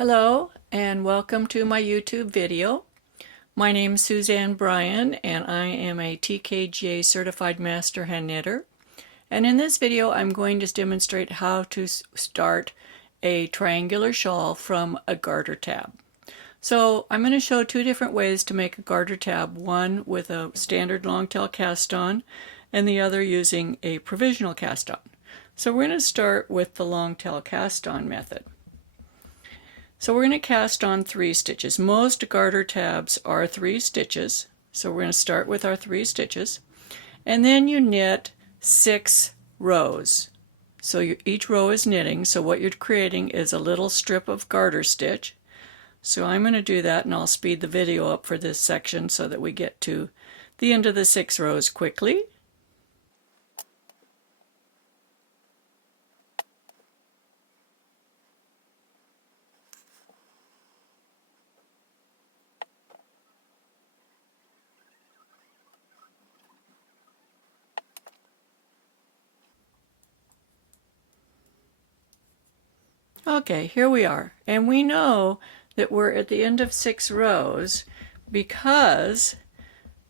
Hello and welcome to my YouTube video. My name is Suzanne Bryan and I am a TKGA certified master hand knitter. And in this video I'm going to demonstrate how to start a triangular shawl from a garter tab. So I'm going to show two different ways to make a garter tab, one with a standard long tail cast on and the other using a provisional cast on. So we're going to start with the long tail cast on method. So we're going to cast on 3 stitches. Most garter tabs are 3 stitches. So we're going to start with our 3 stitches. And then you knit 6 rows. So each row is knitting. So what you're creating is a little strip of garter stitch. So I'm going to do that, and I'll speed the video up for this section so that we get to the end of the 6 rows quickly. Okay, here we are, and we know that we're at the end of 6 rows because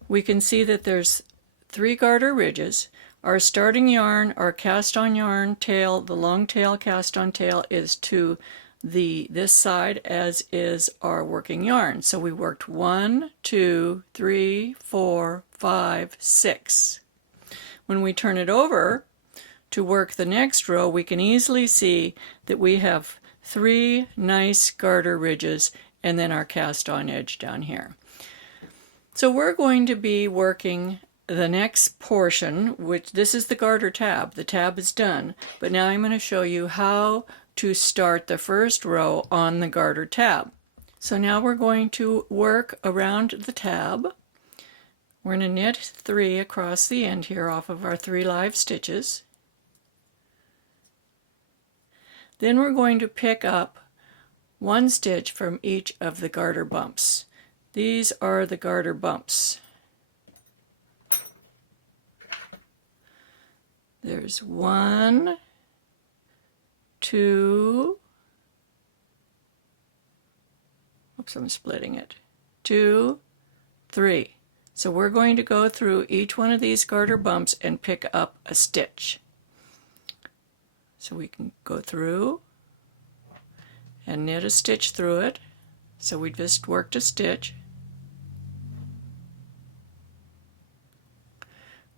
we can see that there's 3 garter ridges. Our starting yarn, our cast on yarn tail, the long tail cast on tail is to this side, as is our working yarn. So we worked 1, 2, 3, 4, 5, 6. When we turn it over to work the next row, we can easily see that we have 3 nice garter ridges and then our cast on edge down here. So we're going to be working the next portion, which this is the garter tab. The tab is done, but now I'm going to show you how to start the first row on the garter tab. So now we're going to work around the tab. We're going to knit 3 across the end here off of our 3 live stitches. Then we're going to pick up 1 stitch from each of the garter bumps. These are the garter bumps. There's 1, 2, oops, I'm splitting it, 2, 3. So we're going to go through each one of these garter bumps and pick up a stitch. So we can go through and knit a stitch through it. So we just worked a stitch.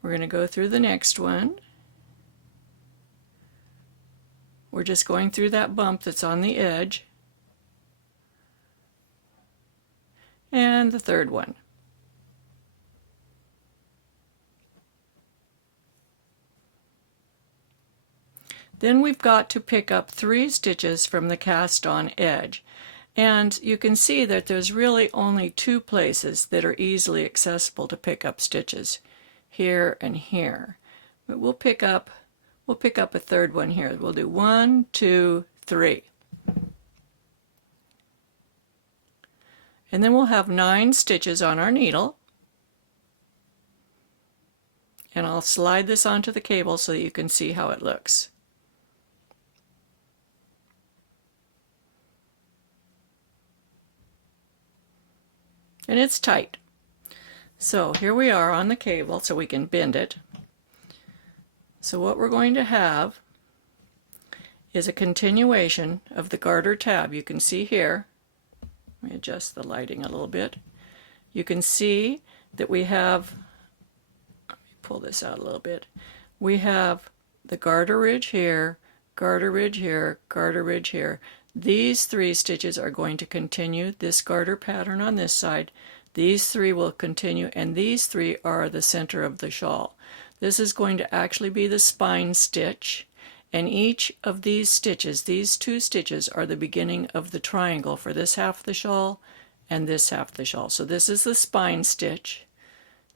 We're going to go through the next one. We're just going through that bump that's on the edge. And the third one. Then we've got to pick up 3 stitches from the cast on edge. And you can see that there's really only 2 places that are easily accessible to pick up stitches, here and here. But we'll pick up a third one here. We'll do 1, 2, 3. And then we'll have 9 stitches on our needle. And I'll slide this onto the cable so that you can see how it looks. And it's tight. So here we are on the cable, so we can bend it. So what we're going to have is a continuation of the garter tab. You can see here, let me adjust the lighting a little bit. You can see that we have, let me pull this out a little bit. We have the garter ridge here, garter ridge here, garter ridge here. These 3 stitches are going to continue this garter pattern on this side. These 3 will continue, and these 3 are the center of the shawl. This is going to actually be the spine stitch, and each of these stitches, these 2 stitches, are the beginning of the triangle for this half of the shawl and this half of the shawl. So this is the spine stitch.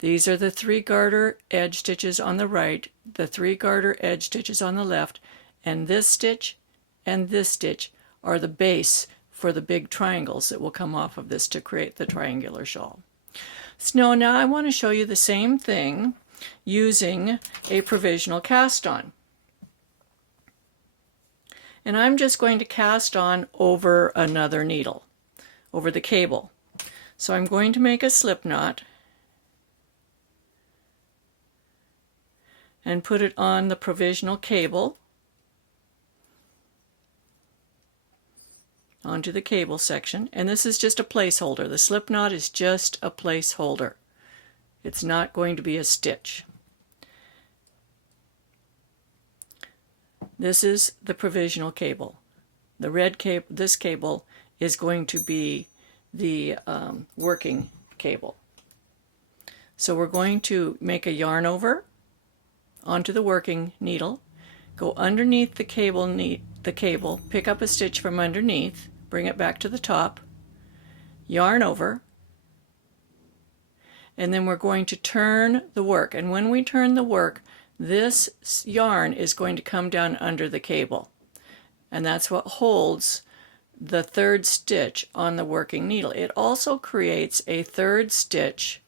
These are the 3 garter edge stitches on the right, the 3 garter edge stitches on the left, and this stitch and this stitch are the base for the big triangles that will come off of this to create the triangular shawl. So now I want to show you the same thing using a provisional cast on. And I'm just going to cast on over another needle, over the cable. So I'm going to make a slip knot and put it on the provisional cable, onto the cable section, and this is just a placeholder. The slip knot is just a placeholder. It's not going to be a stitch. This is the provisional cable. The red cable, this cable is going to be the working cable. So we're going to make a yarn over onto the working needle, go underneath the cable, pick up a stitch from underneath, bring it back to the top, yarn over, and then we're going to turn the work. And when we turn the work, this yarn is going to come down under the cable. And that's what holds the third stitch on the working needle. It also creates a third stitch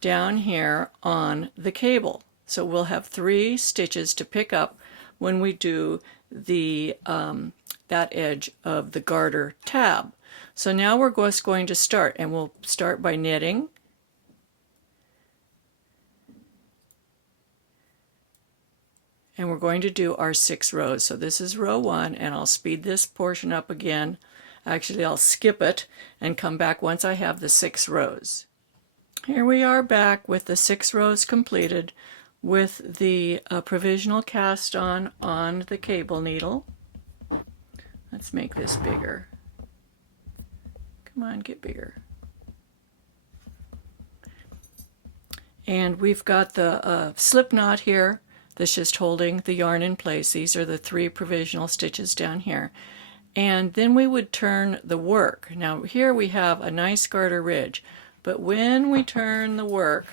down here on the cable. So we'll have 3 stitches to pick up when we do the that edge of the garter tab. So now we're just going to start, and we'll start by knitting. And we're going to do our 6 rows. So this is row 1, and I'll speed this portion up again. Actually, I'll skip it and come back once I have the 6 rows. Here we are back with the 6 rows completed with the provisional cast on the cable needle. Let's make this bigger. Come on, get bigger. And we've got the slip knot here that's just holding the yarn in place. These are the 3 provisional stitches down here. And then we would turn the work. Now here we have a nice garter ridge, but when we turn the work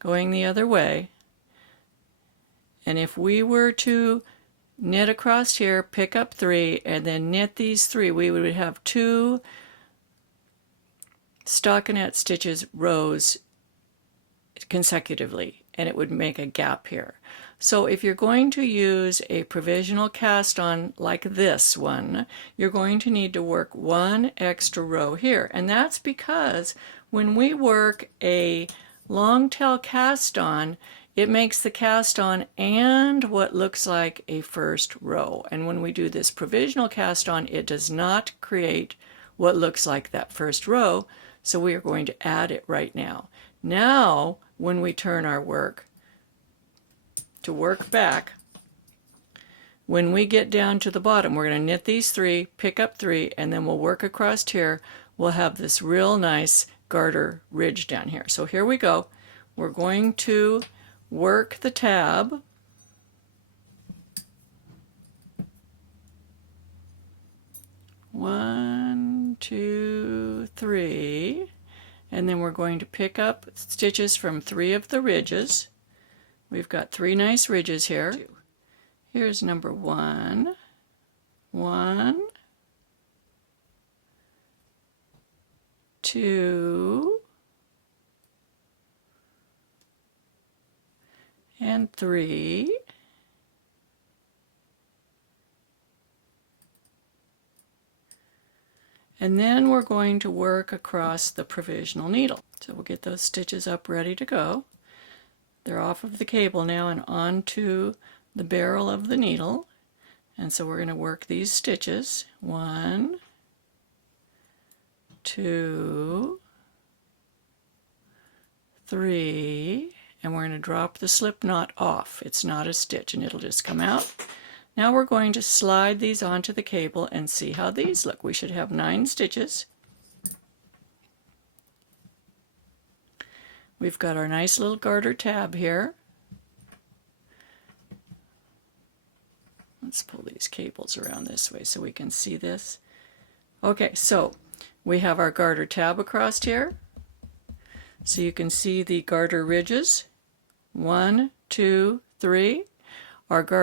going the other way, and if we were to knit across here, pick up 3, and then knit these 3, we would have 2 stockinette stitches rows consecutively, and it would make a gap here. So if you're going to use a provisional cast on like this one, you're going to need to work 1 extra row here, and that's because when we work a long tail cast on, it makes the cast on and what looks like a first row. And when we do this provisional cast on, it does not create what looks like that first row, so we are going to add it right now. Now, when we turn our work to work back, when we get down to the bottom, we're going to knit these 3, pick up 3, and then we'll work across here. We'll have this real nice garter ridge down here. So here we go. We're going to work the tab. One, 2, 3, and then we're going to pick up stitches from 3 of the ridges. We've got 3 nice ridges here. Here's number 1, 1, 2, and 3. And then we're going to work across the provisional needle. So we'll get those stitches up ready to go. They're off of the cable now and onto the barrel of the needle. And so we're going to work these stitches. 1, 2, 3, and we're going to drop the slip knot off. It's not a stitch, and it'll just come out. Now we're going to slide these onto the cable and see how these look. We should have 9 stitches. We've got our nice little garter tab here. Let's pull these cables around this way so we can see this. Okay, so we have our garter tab across here. So you can see the garter ridges. 1, 2, 3.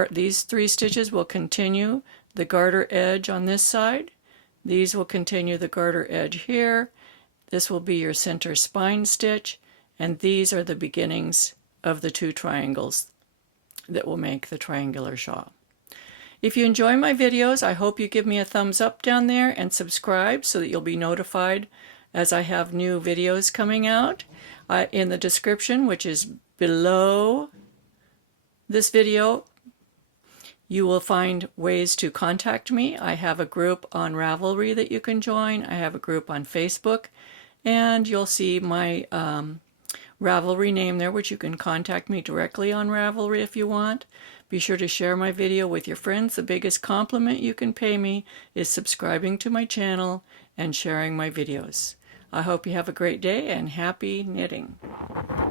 These 3 stitches will continue the garter edge on this side. These will continue the garter edge here. This will be your center spine stitch, and these are the beginnings of the 2 triangles that will make the triangular shawl. If you enjoy my videos, I hope you give me a thumbs up down there and subscribe so that you'll be notified as I have new videos coming out. In the description, which is below this video, you will find ways to contact me. I have a group on Ravelry that you can join. I have a group on Facebook, and you'll see my Ravelry name there, which you can contact me directly on Ravelry if you want. Be sure to share my video with your friends. The biggest compliment you can pay me is subscribing to my channel and sharing my videos. I hope you have a great day and happy knitting.